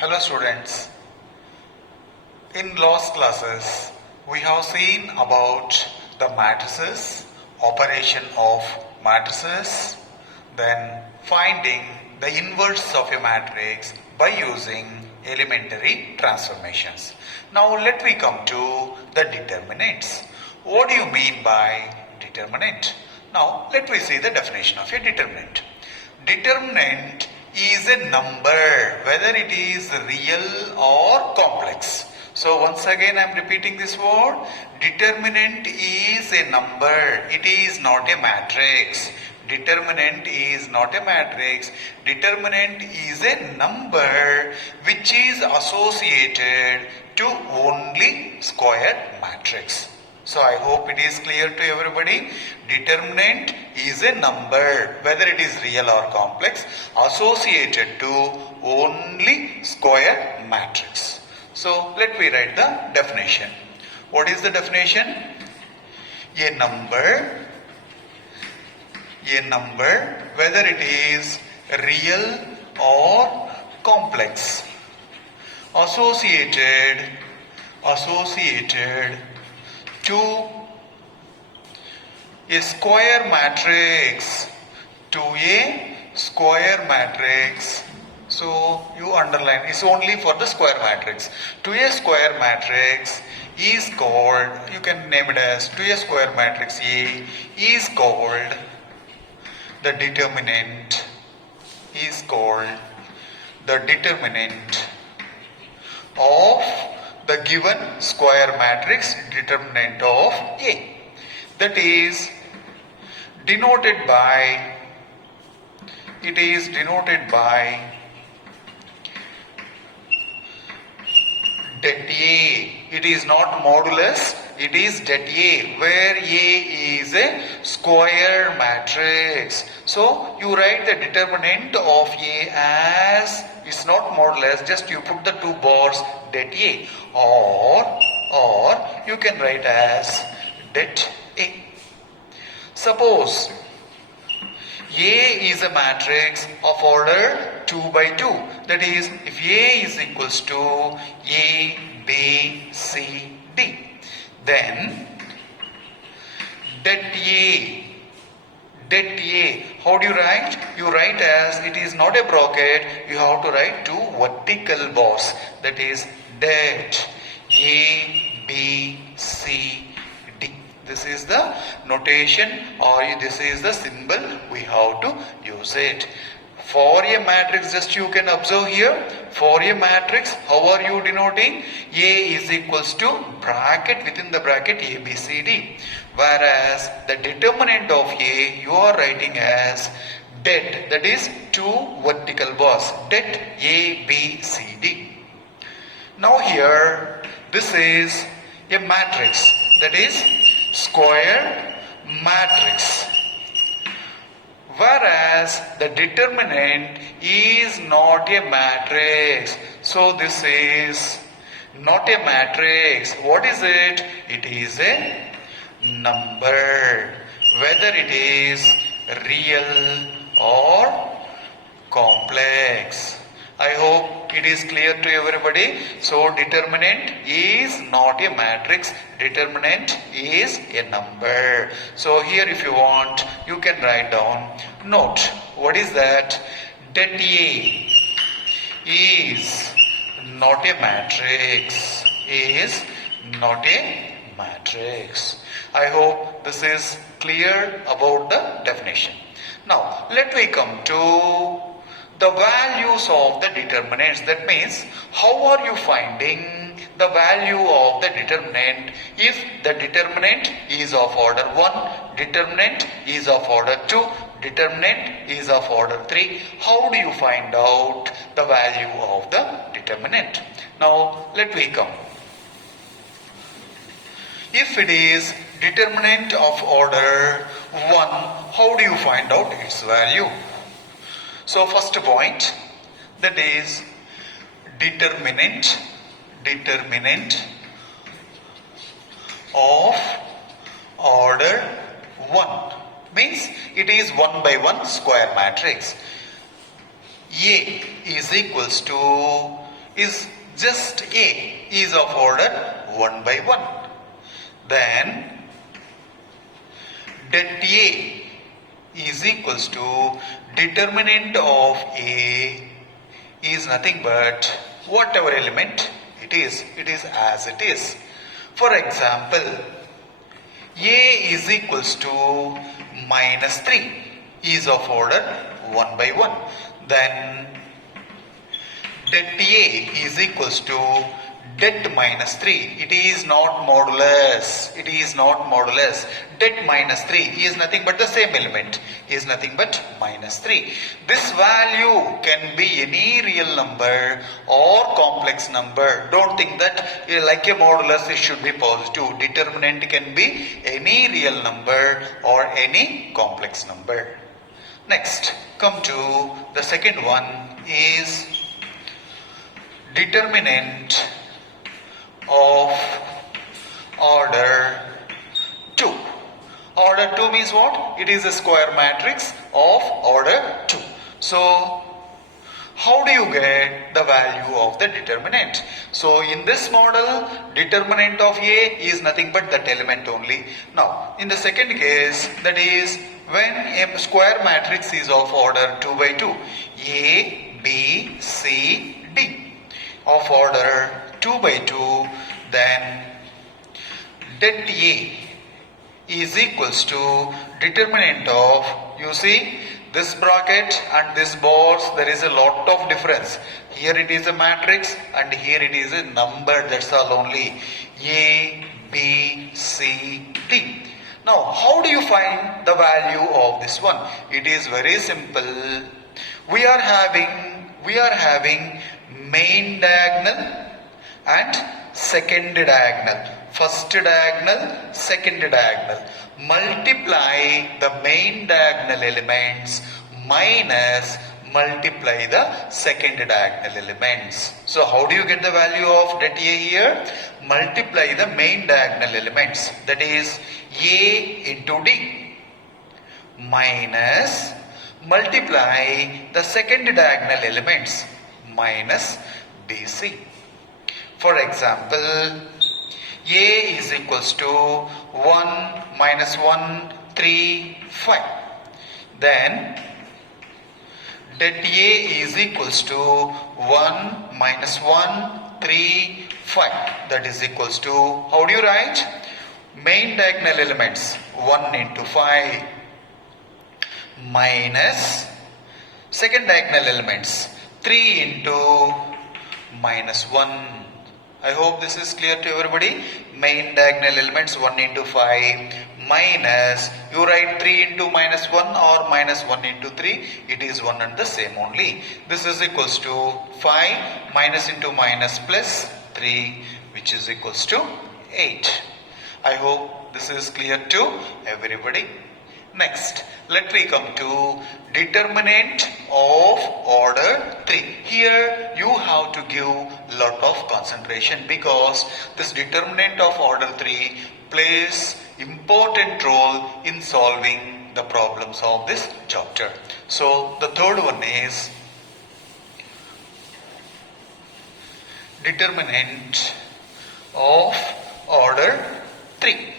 Hello students, in last classes we have seen about the matrices, operation of matrices, then finding the inverse of a matrix by using elementary transformations. Now let me come to the determinants. What do you mean by determinant? Now let me see the definition of a determinant. Determinant is a number, whether it is real or complex. So once again I am repeating this word. Determinant is a number. It is not a matrix. Determinant is not a matrix. Determinant is a number which is associated to only square matrix. So I hope it is clear to everybody. Determinant is a number, whether it is real or complex, associated to only square matrix. So let me write the definition. What is the definition? A number, whether it is real or complex, associated to a square matrix, so you underline, it's only for the square matrix. To a square matrix is called, you can name it as, to a square matrix A is called the determinant, of the given square matrix, determinant of A. That is denoted by, det A. It is not modulus, it is det A, where A is a square matrix. So you write the determinant of A as, it's not modulus, just you put the two bars det A, or you can write as det A. Suppose A is a matrix of order 2 by 2. That is, if A is equals to A, B, C, D, then det A, how do you write? You write as, it is not a bracket, you have to write two vertical bars. That is det A, B, C, D. This is the notation, or this is the symbol we have to use it. For a matrix, just you can observe here, for a matrix, how are you denoting? A is equals to bracket, within the bracket A, B, C, D. Whereas the determinant of A, you are writing as det, that is two vertical bars, det A, B, C, D. Now here, this is a matrix, that is square matrix. Whereas the determinant is not a matrix. So this is not a matrix. What is it? It is a number, whether it is real or complex. I hope it is clear to everybody. So determinant is not a matrix, determinant is a number. So here if you want, you can write down, note, what is that? Det A is not a matrix, I hope this is clear about the definition. Now let me come to the values of the determinants. That means, how are you finding the value of the determinant if the determinant is of order 1, determinant is of order 2, determinant is of order 3? How do you find out the value of the determinant? Now let me come. If it is determinant of order 1, how do you find out its value? So first point, that is determinant of order 1, means it is 1 by 1 square matrix. A is equals to is just A is of order 1 by 1. Then det A is equals to determinant of A is nothing but whatever element it is as it is. For example, A is equals to minus 3 is of order 1 by 1. Then det A is equals to det minus 3. It is not modulus. It is not modulus. Det minus 3 is nothing but the same element. Is nothing but minus 3. This value can be any real number or complex number. Don't think that like a modulus it should be positive. Determinant can be any real number or any complex number. Next, come to the second one is determinant of order 2. Order 2 means what? It is a square matrix of order 2. So, how do you get the value of the determinant? So, in this model, determinant of A is nothing but that element only. Now, in the second case, that is when a square matrix is of order 2 by 2, A, B, C, D of order 2 by 2, then det A is equals to determinant of, you see this bracket and this box, there is a lot of difference. Here it is a matrix and here it is a number, that's all only. A, B, C, D. Now how do you find the value of this one? It is very simple. We are having main diagonal and second diagonal. First diagonal, second diagonal. Multiply the main diagonal elements minus multiply the second diagonal elements. So how do you get the value of det A here? Multiply the main diagonal elements, that is A into D, minus multiply the second diagonal elements minus BC. For example, A is equals to 1 minus 1, 3, 5. Then det A is equals to 1 minus 1, 3, 5. That is equals to, how do you write? Main diagonal elements 1 into 5 minus second diagonal elements 3 into minus 1. I hope this is clear to everybody. Main diagonal elements 1 into 5 minus, you write 3 into minus 1 or minus 1 into 3. It is one and the same only. This is equals to 5 minus into minus plus 3, which is equals to 8. I hope this is clear to everybody. Next, let me come to determinant of order 3. Here you have to give lot of concentration because this determinant of order 3 plays important role in solving the problems of this chapter. So the third one is determinant of order 3.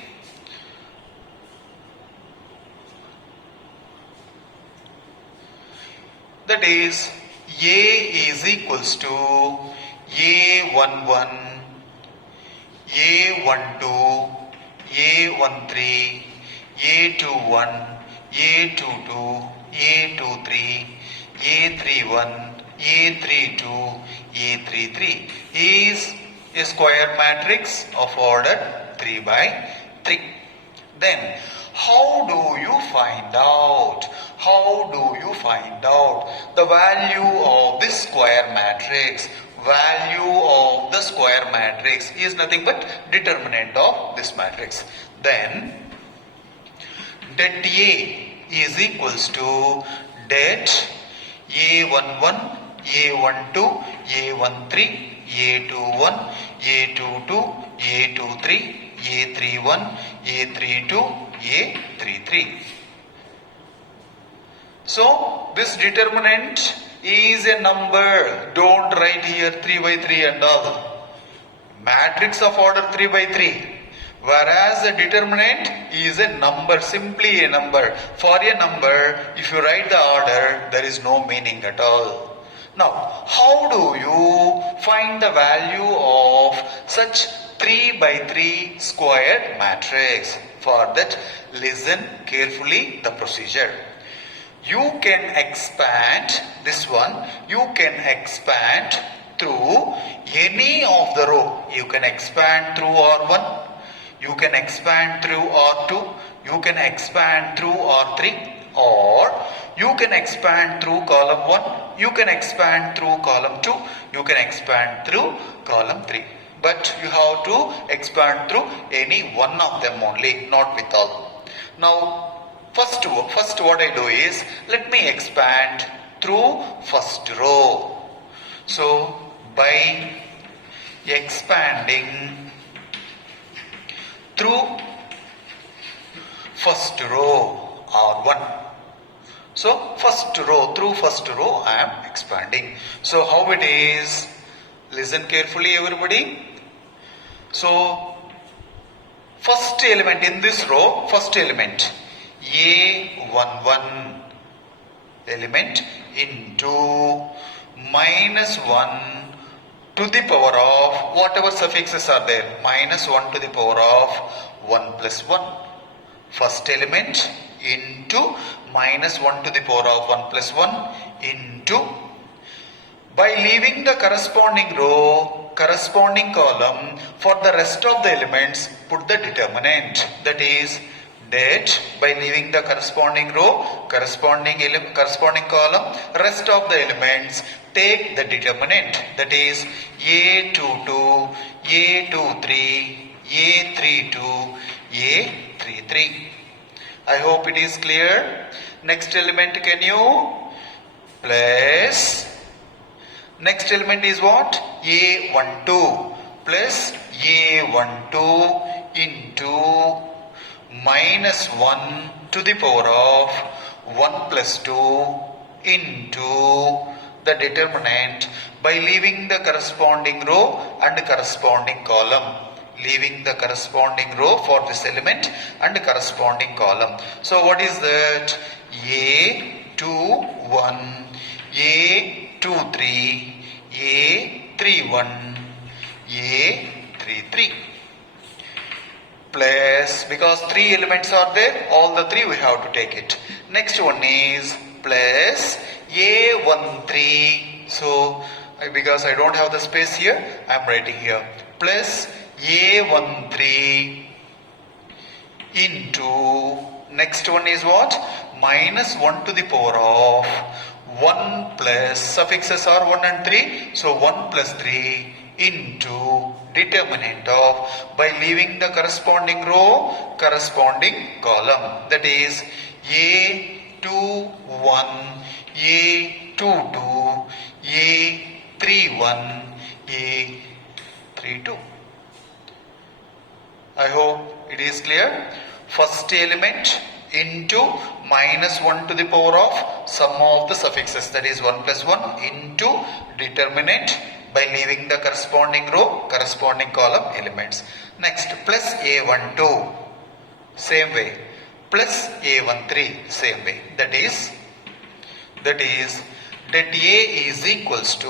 That is A is equals to A11, A12, A13, A21, A22, A23, A31, A32, A33 is a square matrix of order 3 by 3. Then how do you find out? How do you find out the value of this square matrix? Value of the square matrix is nothing but determinant of this matrix. Then det A is equals to det A11, A12, A13, A21, A22, A23, A31, A32, A33. So this determinant is a number. Don't write here 3 by 3 and all. Matrix of order 3 by 3. Whereas a determinant is a number, simply a number. For a number, if you write the order, there is no meaning at all. Now, how do you find the value of such 3 by 3 squared matrix? For that, listen carefully the procedure. You can expand this one, you can expand through any of the row. You can expand through R1, you can expand through R2, you can expand through R3, or you can expand through column 1, you can expand through column 2, you can expand through column 3. But you have to expand through any one of them only, not with all. Now, first what I do is, let me expand through first row. So, by expanding through first row R1. So, through first row I am expanding. So, how it is? Listen carefully everybody. So, first element in this row, first element A11 element into minus 1 to the power of whatever suffixes are there, minus 1 to the power of 1 plus 1. First element into minus 1 to the power of 1 plus 1 into, by leaving the corresponding row, corresponding column, for the rest of the elements put the determinant, that is det. By leaving the corresponding row, corresponding column, rest of the elements take the determinant, that is A22, A23, A32, A33. I hope it is clear. Next element, can you place? Next element is what? A12 plus A12 into minus 1 to the power of 1 plus 2 into the determinant, by leaving the corresponding row and corresponding column. Leaving the corresponding row for this element and corresponding column. So what is that? A21, A23, A31, A33. Plus, because 3 elements are there, all the 3 we have to take it. Next one is plus A13. So, because I don't have the space here, I am writing here. Plus A13 into, next one is what? Minus 1 to the power of 1 plus, suffixes are 1 and 3. So 1 plus 3 into determinant of, by leaving the corresponding row, corresponding column. That is A21, A22, A31, A32. I hope it is clear. First element into minus 1 to the power of sum of the suffixes, that is 1 plus 1 into determinant, by leaving the corresponding row, corresponding column elements. Next, plus A12, same way. Plus A13, same way. That is that A is equals to,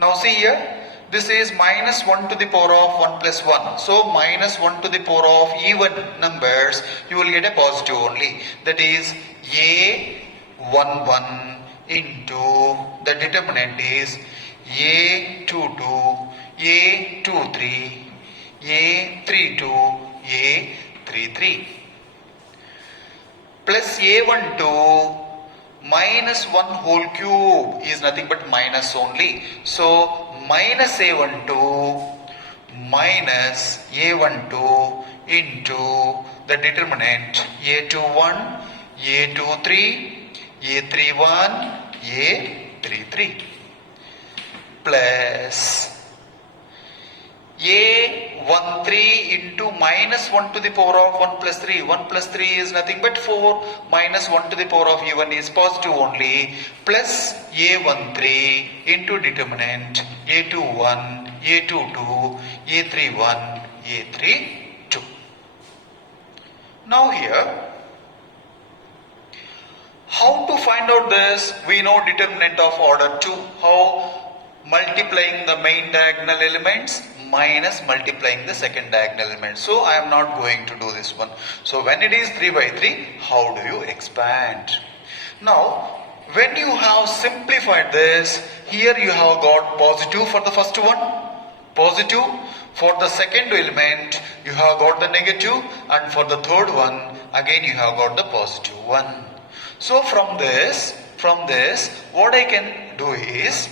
now see here, this is minus 1 to the power of 1 plus 1. So minus 1 to the power of even numbers, you will get a positive only. That is A11 into, the determinant is A22, A23, A32, A33. Plus A12 minus 1 whole cube is nothing but minus only. So minus A12 into the determinant A21, A23, A31, A33 plus A11 1 3 into minus 1 to the power of 1 plus 3. 1 plus 3 is nothing but 4, minus 1 to the power of a1 is positive only, plus a13 into determinant a21, a22, a31, a32. Now here, how to find out this? We know determinant of order 2. How? Multiplying the main diagonal elements minus multiplying the second diagonal element. So I am not going to do this one. So when it is 3 by 3, how do you expand? Now, when you have simplified this, here you have got positive for the first one, positive. For the second element, you have got the negative, and for the third one, again you have got the positive one. So from this, what I can do is,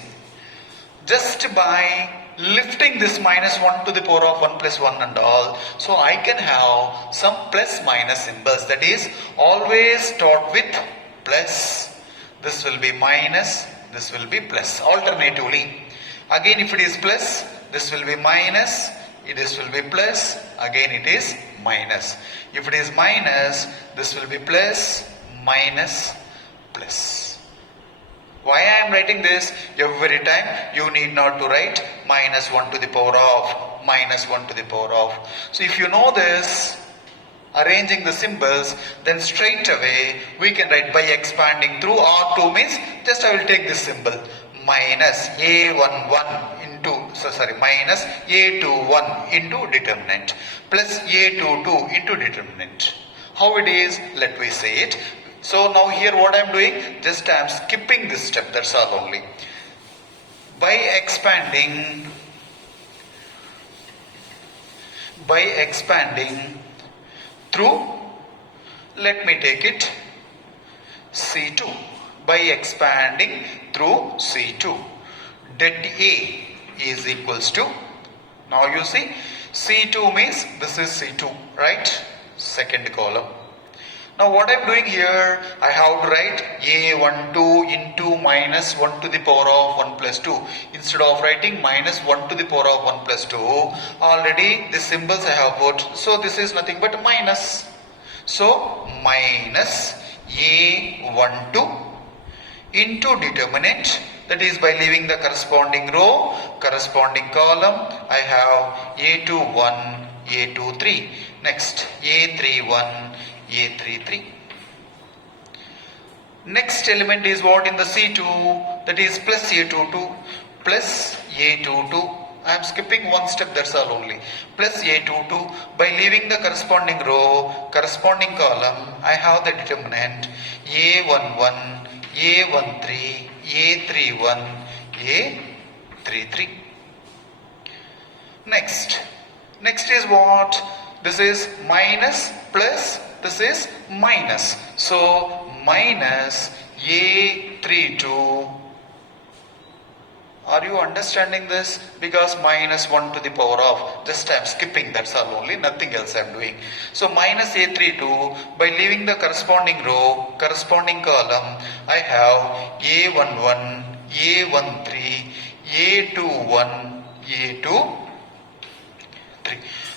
just by lifting this minus 1 to the power of 1 plus 1 and all, so I can have some plus minus symbols. That is, always start with plus. This will be minus, this will be plus, alternatively. Again, if it is plus, this will be minus, this will be plus, again it is minus. If it is minus, this will be plus, minus, plus. Why I am writing this? Every time you need not to write minus 1 to the power of, minus 1 to the power of. So if you know this, arranging the symbols, then straight away we can write by expanding through. R2 means just I will take this symbol, minus A11 into, minus A21 into determinant, plus A22 into determinant. How it is? Let me say it. So now here what I am doing, just I am skipping this step, that's all only. By expanding through, let me take it C2. By expanding through C2, det A is equals to, now you see, C2 means this is C2, right? Second column. Now what I am doing here, I have to write A12 into minus 1 to the power of 1 plus 2. Instead of writing minus 1 to the power of 1 plus 2, already the symbols I have put. So this is nothing but minus. So minus A12 into determinant, that is by leaving the corresponding row, corresponding column, I have A21, A23. Next A31, A33. Next element is what in the C2, that is plus A22, plus A22. I am skipping one step, that's all only. Plus A22, by leaving the corresponding row, corresponding column, I have the determinant A11, A13, A31, A33. Next is what? This is minus plus, this is minus. So minus A32. Are you understanding this? Because minus 1 to the power of, just I am skipping, that's all only, nothing else I am doing. So minus A32, by leaving the corresponding row, corresponding column, I have A11, A13, A21, A23.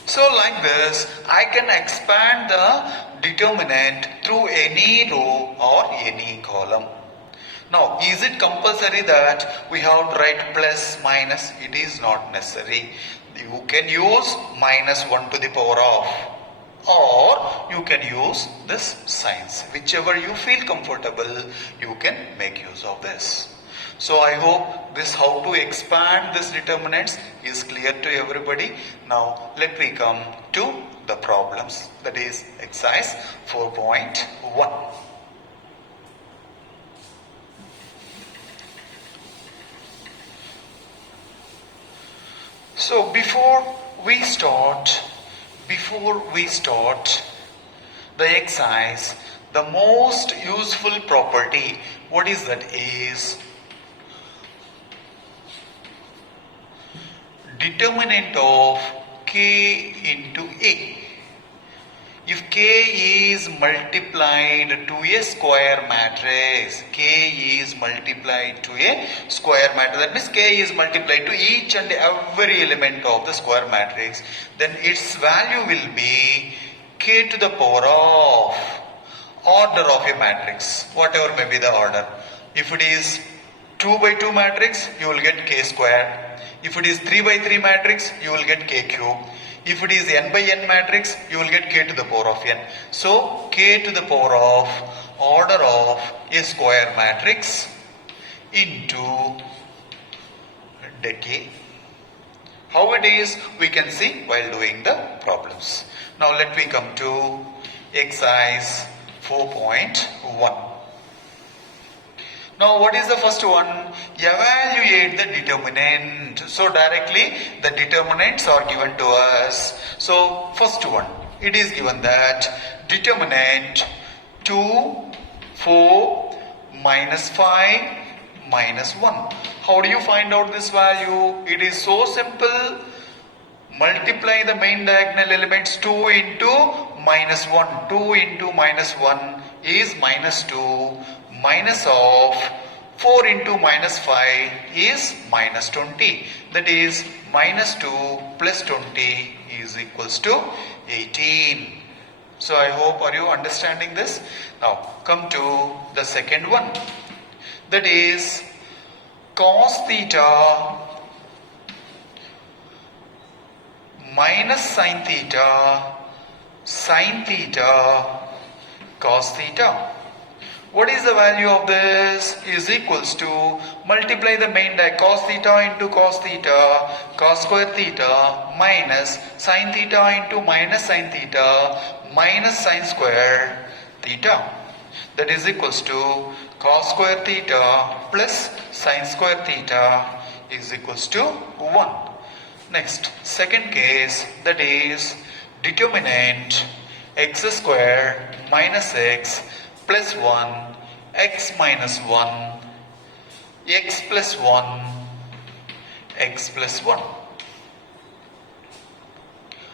So like this, I can expand the determinant through any row or any column. Now, is it compulsory that we have to write plus, minus? It is not necessary. You can use minus 1 to the power of, or you can use this signs. Whichever you feel comfortable, you can make use of this. So I hope this how to expand this determinants is clear to everybody. Now let me come to the problems, that is exercise 4.1. So before we start the exercise, the most useful property, what is that, is determinant of k into a. If k is multiplied to a square matrix, k is is multiplied to a square matrix. That means K is multiplied to each and every element of the square matrix. Then its value will be K to the power of order of a matrix, whatever may be the order. If it is 2 by 2 matrix, you will get K square. If it is 3 by 3 matrix, you will get K cube. If it is n by n matrix, you will get K to the power of n. So K to the power of order of a square matrix into det. How it is, we can see while doing the problems. Now let me come to exercise 4.1. Now what is the first one? Evaluate the determinant. So directly the determinants are given to us. So first one, it is given that determinant 2, 4, minus 5, minus 1. How do you find out this value? It is so simple. Multiply the main diagonal elements 2 into minus 1. 2 into minus 1 is minus 2. Minus of 4 into minus 5 is minus 20. That is minus 2 plus 20 is equals to 18. So I hope, are you understanding this? Now come to the second one. That is cos theta minus sin theta, cos theta. What is the value of this? Is equals to multiply the main cos theta into cos theta, cos square theta, minus sin theta into minus sin theta, minus sin square theta. That is equals to cos square theta plus sin square theta is equals to 1. Next, second case, that is determinant x square minus x plus 1, x minus 1, x plus 1, x plus 1.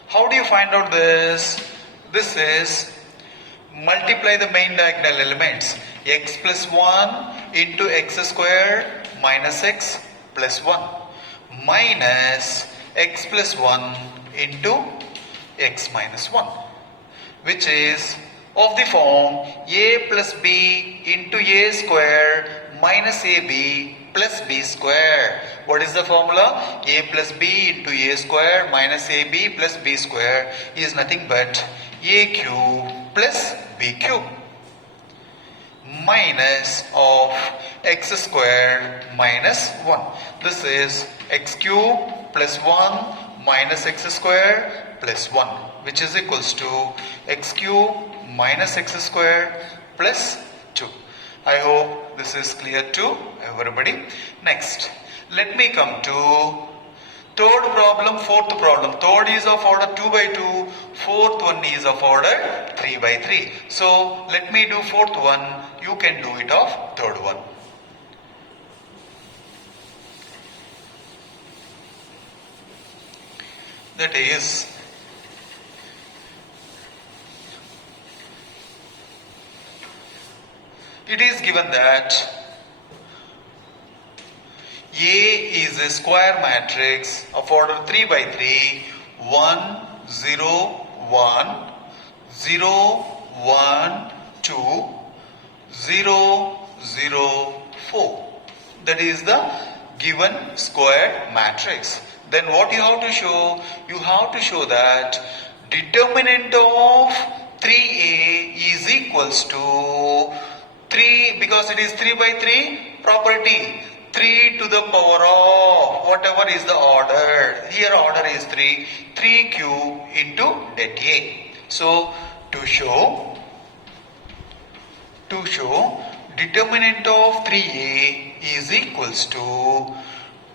How do you find out this? This is multiply the main diagonal elements. X plus 1 into x square minus x plus 1 minus x plus 1 into x minus 1, which is of the form a plus b into a square minus ab plus b square. What is the formula? A plus b into a square minus ab plus b square is nothing but a cube plus b cube minus of x square minus 1. This is x cube plus 1 minus x square plus 1, which is equals to x cube minus x square plus 2. I hope this is clear to everybody. Next, let me come to third problem, fourth problem. Third is of order 2 by 2, fourth one is of order 3 by 3. So let me do fourth one, you can do it of third one. That is it is given that A is a square matrix of order 3 by 3, 1, 0, 1, 0, 1, 2, 0, 0, 4. That is the given square matrix. Then what you have to show? You have to show that determinant of 3A is equals to 3, because it is 3 by 3 property, 3 to the power of whatever is the order. Here order is 3, 3 cube into det A. So to show determinant of 3A is equals to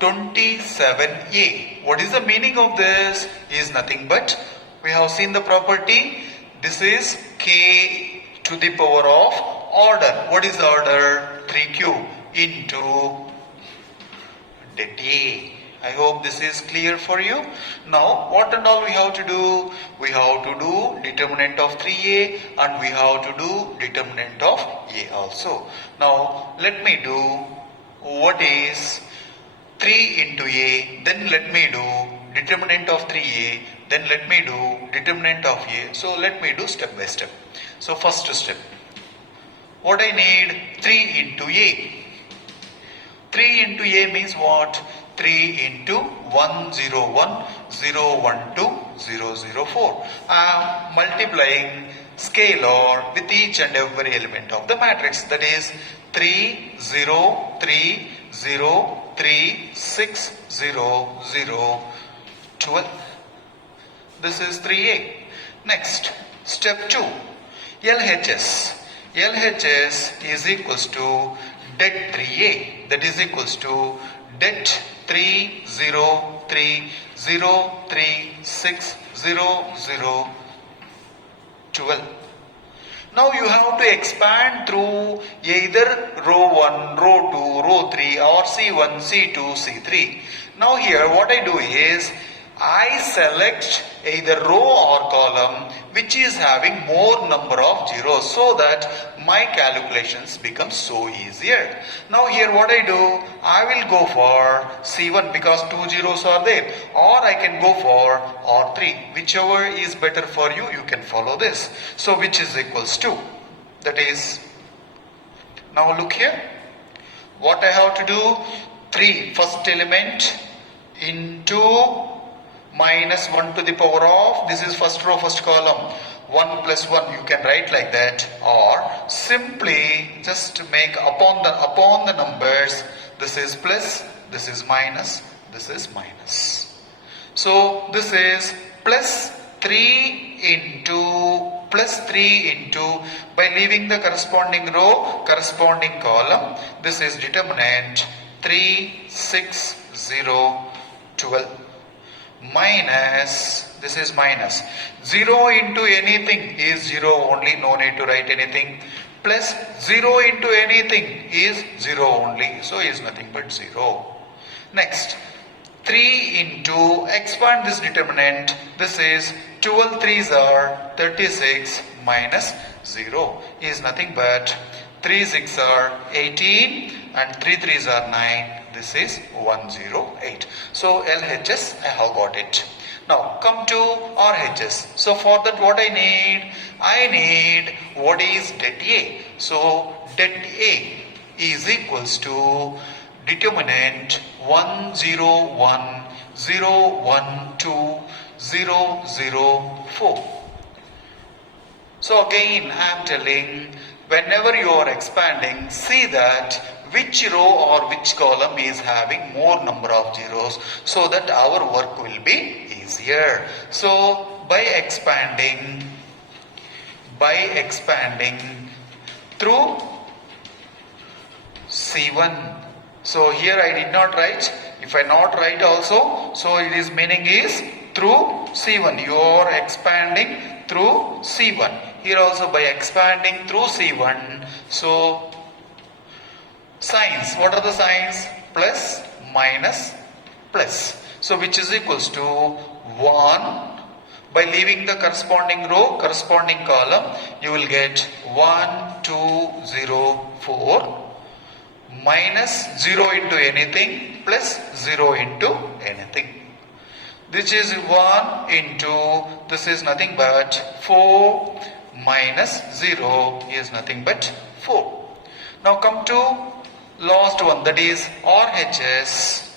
27A. What is the meaning of this? Is nothing but, we have seen the property, this is K to the power of order. What is the order? 3 cube into det A. I hope this is clear for you. Now what and all we have to do? We have to do determinant of 3a and we have to do determinant of a also. Now let me do what is 3 into a, then let me do determinant of 3a, then let me do determinant of a. So let me do step by step. So first step, what I need? 3 into a. 3 into a means what? 3 into 101, 012, 004. I am multiplying scalar with each and every element of the matrix. That is 3, 0, 3, 0, 3, 6, 0, 0, 12. This is 3a. Next, step 2. LHS. LHS is equals to det 3a. That is equals to det 3, 0, 3, 0, 3, 6, 0, 0, 12. Now you have to expand through either row 1, row 2, row 3 or C1, C2, C3. Now here what I do is I select either row or column which is having more number of zeros so that my calculations become so easier. Now here what I do, I will go for C1 because 2 zeros are there, or I can go for R3. Whichever is better for you, you can follow this. So which is equals to, that is, now look here, what I have to do, 3 first element into minus 1 to the power of, this is first row, first column, 1 plus 1, you can write like that, or simply just make upon the numbers, this is plus, this is minus, this is minus. So this is plus 3 into, by leaving the corresponding row, corresponding column, this is determinant 3, 6, 0, 12. Minus, this is minus, 0 into anything is 0 only, no need to write anything, plus 0 into anything is 0 only, so is nothing but 0. Next, 3 into, expand this determinant, this is 12 3s are 36 minus 0 is nothing but 3 6 are 18 and 3 3s are 9. This is 108. So LHS I have got it. Now come to RHS. So for that what I need what is det A. So det A is equals to determinant 101, 012, 004. So again I am telling, whenever you are expanding, see that which row or which column is having more number of zeros so that our work will be easier. So by expanding through C1. So here I did not write. If I not write also, so it is meaning is through C1. You are expanding through C1. Here also by expanding through C1. So signs, what are the signs? Plus, minus, plus. So which is equals to 1. By leaving the corresponding row, corresponding column, you will get 1, 2, 0, 4. Minus 0 into anything, plus 0 into anything. This is 1 into, this is nothing but 4 minus 0 is nothing but 4. Now come to last one, that is RHS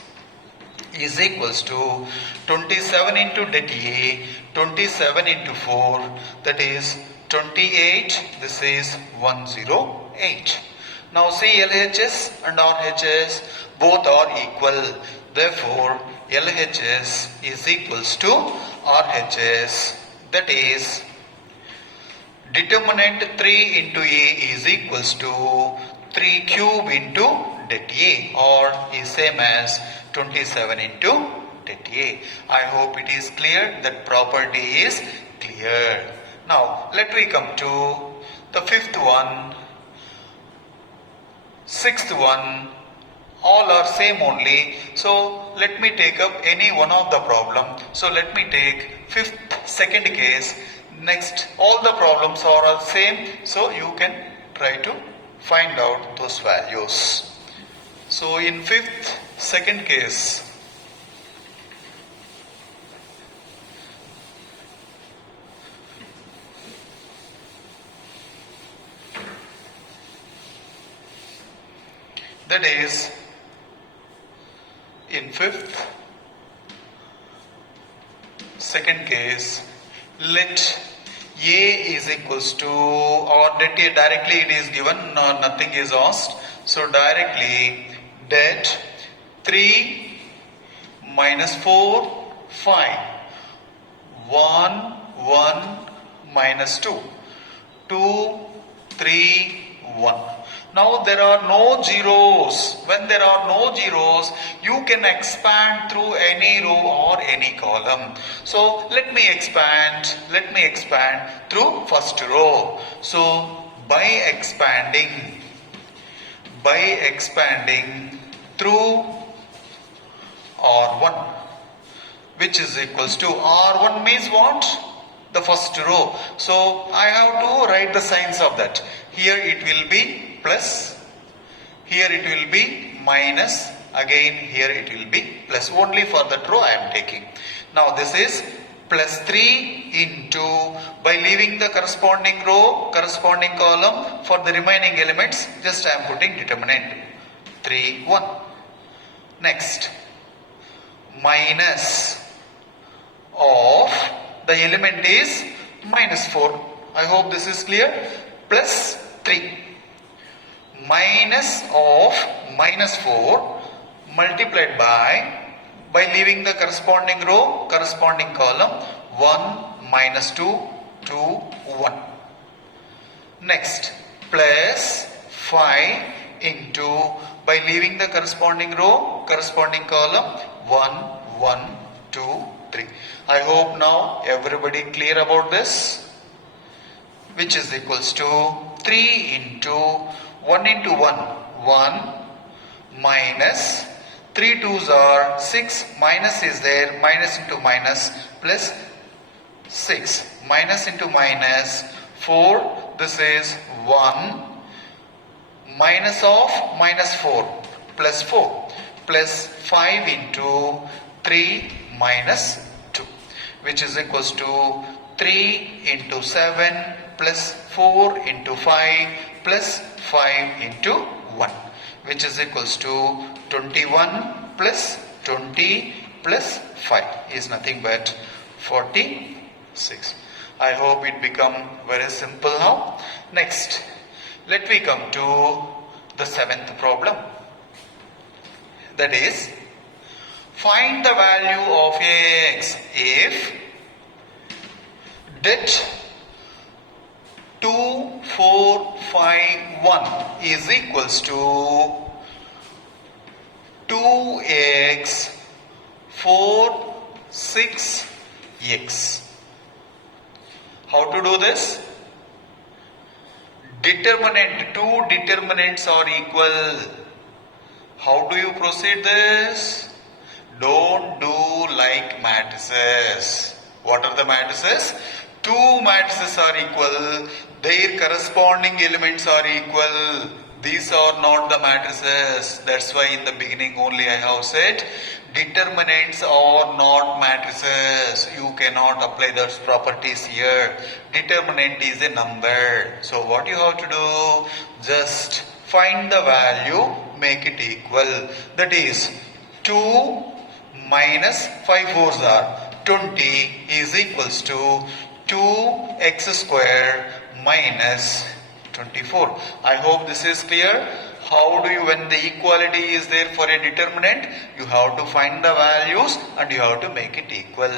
is equals to 27 into det A, 27 into 4, that is 28, this is 108. Now see LHS and RHS both are equal, therefore LHS is equals to RHS, that is determinant 3 into A is equals to 3 cube into det A, or is same as 27 into det A. I hope it is clear, that property is clear. Now let me come to the fifth one, sixth one, all are same only. So let me take up any one of the problem. So let me take second case. Next, all the problems are all same, so you can try to find out those values. So in second case, that is in second case, let A is equals to, or directly it is given, nothing is asked. So directly det 3 minus 4, 5, 1, 1 minus 2, 2, 3, 1. Now there are no zeros. When there are no zeros, you can expand through any row or any column. So let me expand through first row. So by expanding through R1, which is equals to, R1 means what? The first row. So I have to write the signs of that. Here it will be plus, here it will be minus, again here it will be plus. Only for that row I am taking. Now this is plus 3 into, by leaving the corresponding row, corresponding column, for the remaining elements just I am putting determinant 3, 1. Next, minus of the element is minus 4. I hope this is clear. Plus 3. Minus of minus 4 multiplied by leaving the corresponding row, corresponding column, 1 minus 2, 2, 1. Next, plus 5 into, by leaving the corresponding row, corresponding column, 1, 1, 2, 3. I hope now everybody clear about this, which is equals to 3 into 1 into 1, 1 minus 3 2s are 6, minus is there, minus into minus, plus 6, minus into minus 4, this is 1, minus of minus 4, plus 4, plus 5 into 3 minus 2, which is equals to 3 into 7 plus 4 into 5 plus 5 into 1, which is equals to 21 plus 20 plus 5 is nothing but 46. I hope it become very simple now. Next, let me come to the seventh problem. That is, find the value of Ax if det 2, 4, 5, 1 is equals to 2x, 4, 6x. How to do this? Determinant, two determinants are equal. How do you proceed this? Don't do like matrices. What are the matrices? Two matrices are equal, their corresponding elements are equal. These are not the matrices. That's why in the beginning only I have said determinants are not matrices. You cannot apply those properties here. Determinant is a number. So what you have to do? Just find the value, make it equal. That is 2 minus 5 4s are 20 is equals to 2x square minus 24. I hope this is clear. How do you, when the equality is there for a determinant, you have to find the values and you have to make it equal,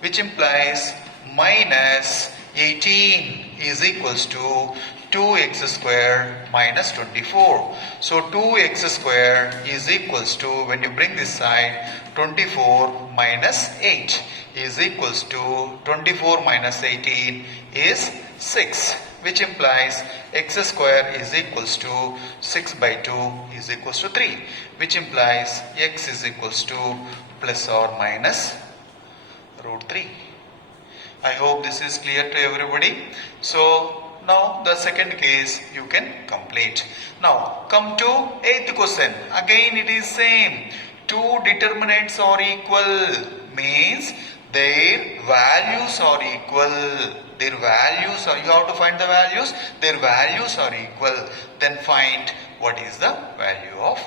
which implies minus 18 is equals to 2x square minus 24. So 2x square is equals to, when you bring this side, 24 minus 8 is equals to 24 minus 18 is 6, which implies x square is equals to 6 by 2 is equals to 3, which implies x is equals to plus or minus root 3. I hope this is clear to everybody. So now the second case you can complete. Now come to 8th question. Again it is same. Two determinants are equal means their values are equal. Their values are, you have to find the values. Their values are equal. Then find what is the value of